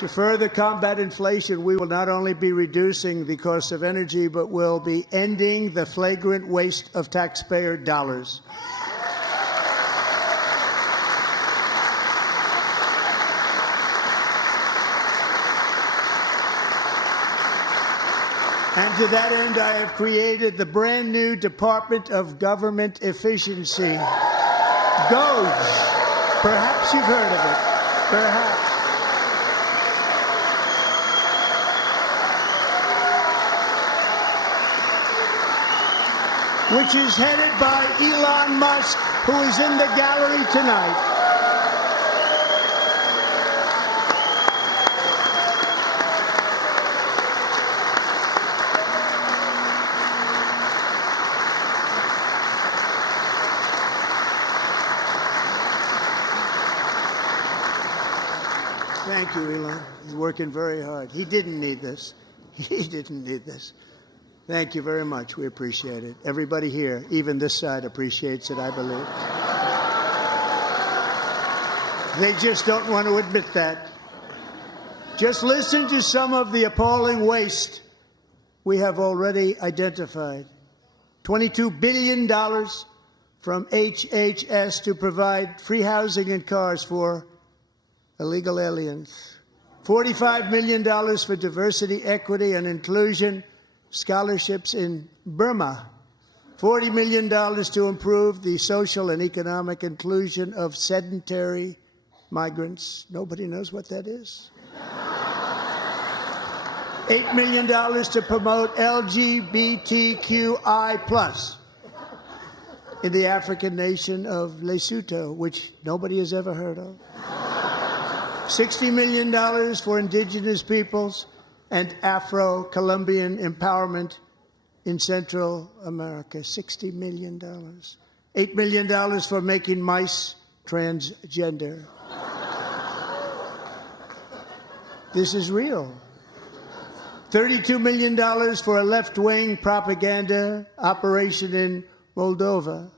To further combat inflation, we will not only be reducing the cost of energy, but will be ending the flagrant waste of taxpayer dollars. And to that end, I have created the brand new Department of Government Efficiency, DOGE. Perhaps you've heard of it. Perhaps. Which is headed by Elon Musk, who is in the gallery tonight. Thank you, Elon. He's working very hard. He didn't need this. He didn't need this. Thank you very much. We appreciate it. Everybody here, even this side, appreciates it, I believe. They just don't want to admit that. Just listen to some of the appalling waste we have already identified. $22 billion from HHS to provide free housing and cars for illegal aliens. $45 million for diversity, equity, and inclusion scholarships in Burma. $40 million to improve the social and economic inclusion of sedentary migrants. Nobody knows what that is. $8 million to promote LGBTQI+ in the African nation of Lesotho, which nobody has ever heard of. $60 million for indigenous peoples and Afro-Colombian empowerment in Central America. $60 million. $8 million for making mice transgender. This is real. $32 million for a left-wing propaganda operation in Moldova.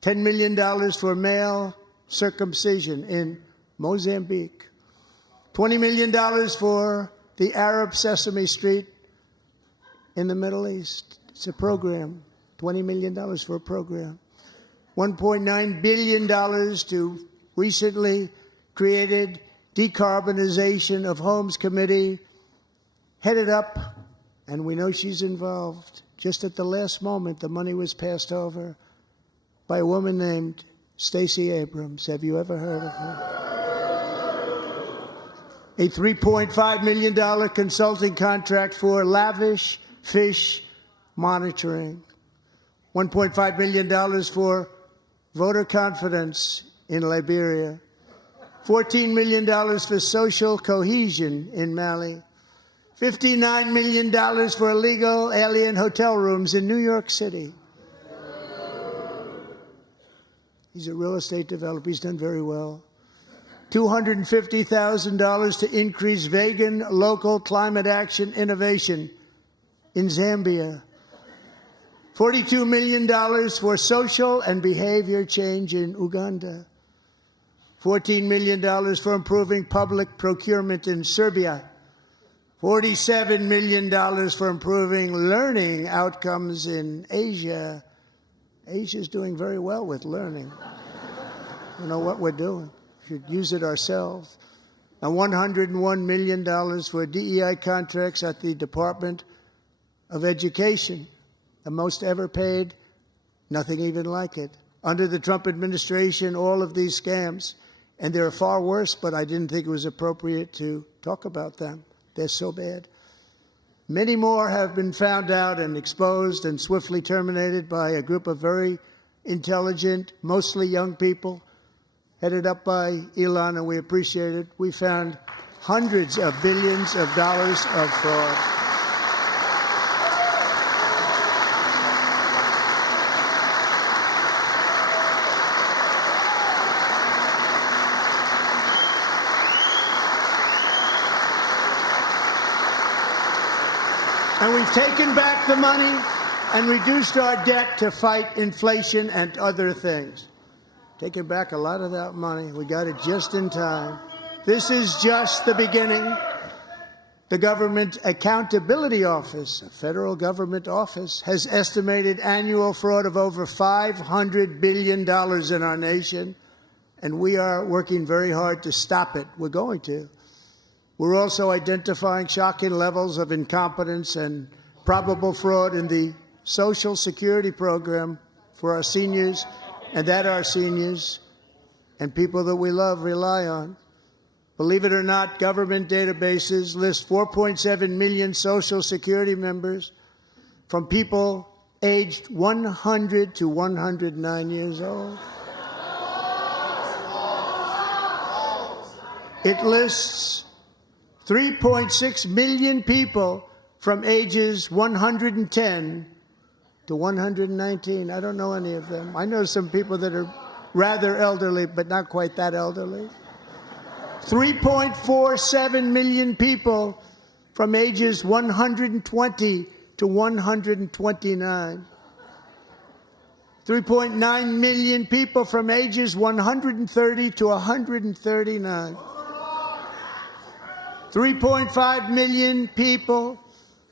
$10 million for male circumcision in Mozambique. $20 million for the Arab Sesame Street in the Middle East. It's a program. $20 million for a program. $1.9 billion to recently created Decarbonization of Homes Committee, headed up, and we know she's involved. Just at the last moment, the money was passed over by a woman named Stacey Abrams. Have you ever heard of her? A $3.5 million consulting contract for lavish fish monitoring. $1.5 million for voter confidence in Liberia. $14 million for social cohesion in Mali. $59 million for illegal alien hotel rooms in New York City. He's a real estate developer. He's done very well. $250,000 to increase vegan local climate action innovation in Zambia. $42 million for social and behavior change in Uganda. $14 million for improving public procurement in Serbia. $47 million for improving learning outcomes in Asia. Asia's doing very well with learning. You know what we're doing. We should use it ourselves. And $101 million for DEI contracts at the Department of Education. The most ever paid, nothing even like it. Under the Trump administration, all of these scams, and they're far worse, but I didn't think it was appropriate to talk about them. They're so bad. Many more have been found out and exposed and swiftly terminated by a group of very intelligent, mostly young people, headed up by Elon, and we appreciate it. We found hundreds of billions of dollars of fraud. And we've taken back the money and reduced our debt to fight inflation and other things. Taken back a lot of that money. We got it just in time. This is just the beginning. The Government Accountability Office, a federal government office, has estimated annual fraud of over $500 billion in our nation, and we are working very hard to stop it. We're going to. We're also identifying shocking levels of incompetence and probable fraud in the Social Security program for our seniors, and that our seniors and people that we love rely on. Believe it or not, government databases list 4.7 million Social Security members from people aged 100 to 109 years old. It lists 3.6 million people from ages 110 to 119. I don't know any of them. I know some people that are rather elderly, but not quite that elderly. 3.47 million people from ages 120 to 129. 3.9 million people from ages 130 to 139. 3.5 million people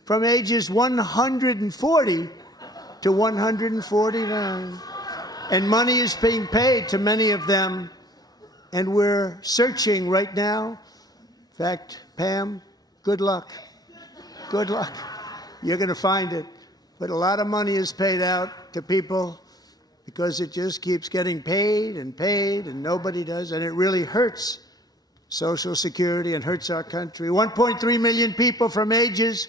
from ages 140 to 149. And money is being paid to many of them. And we're searching right now. In fact, Pam, good luck. Good luck. You're going to find it. But a lot of money is paid out to people because it just keeps getting paid, and nobody does. And it really hurts Social Security and hurts our country. 1.3 million people from ages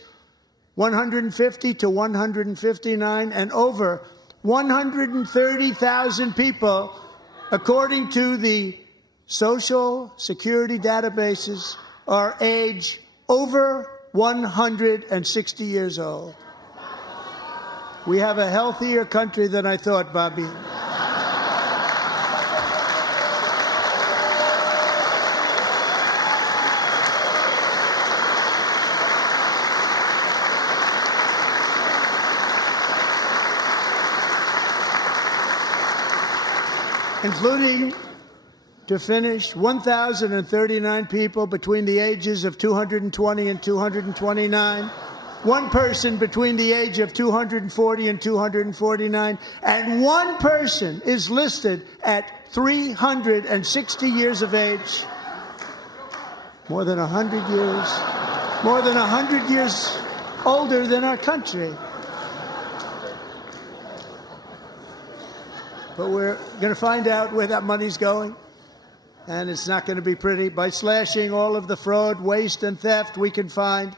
150 to 159, and over 130,000 people, according to the Social Security databases, are age over 160 years old. We have a healthier country than I thought, Bobby. Including, to finish, 1,039 people between the ages of 220 and 229, one person between the age of 240 and 249, and one person is listed at 360 years of age. More than 100 years older than our country. But we're going to find out where that money's going, and it's not going to be pretty. By slashing all of the fraud, waste, and theft we can find,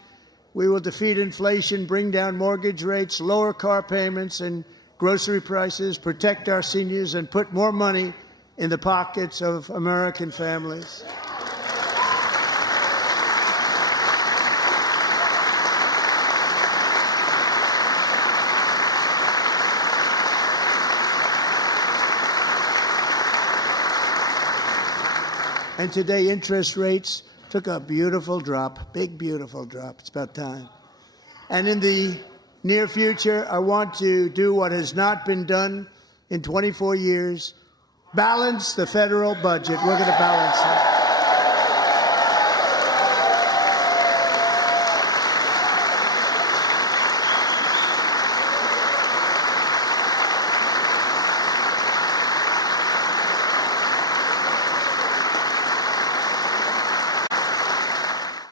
we will defeat inflation, bring down mortgage rates, lower car payments and grocery prices, protect our seniors, and put more money in the pockets of American families. And today, interest rates took a beautiful drop, big, beautiful drop. It's about time. And in the near future, I want to do what has not been done in 24 years, balance the federal budget. We're going to balance it.